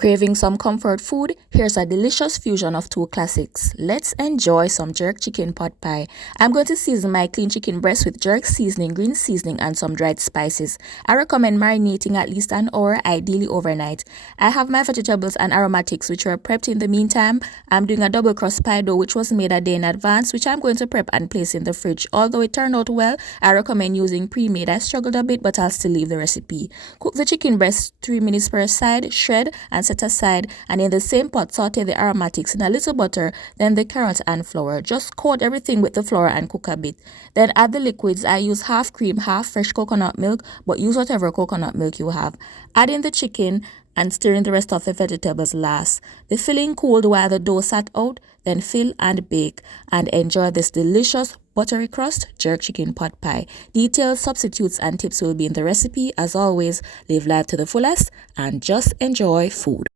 Craving some comfort food? Here's a delicious fusion of two classics. Let's enjoy some jerk chicken pot pie. I'm going to season my clean chicken breast with jerk seasoning, green seasoning, and some dried spices. I recommend marinating at least an hour, ideally overnight. I have my vegetables and aromatics which were prepped in the meantime. I'm doing a double crust pie dough which was made a day in advance, which I'm going to prep and place in the fridge. Although it turned out well, I recommend using pre-made. I struggled a bit, but I'll still leave the recipe. Cook the chicken breast 3 minutes per side, shred and set aside, and in the same pot saute the aromatics in a little butter, then the carrot and flour. Just coat everything with the flour and cook a bit. Then add the liquids. I use half cream, half fresh coconut milk, but use whatever coconut milk you have. Add in the chicken and stir in the rest of the vegetables last. The filling cooled while the dough sat out, then fill and bake and enjoy this delicious buttery crust jerk chicken pot pie. Details, substitutes and tips will be in the recipe. As always, live life to the fullest and just enjoy food.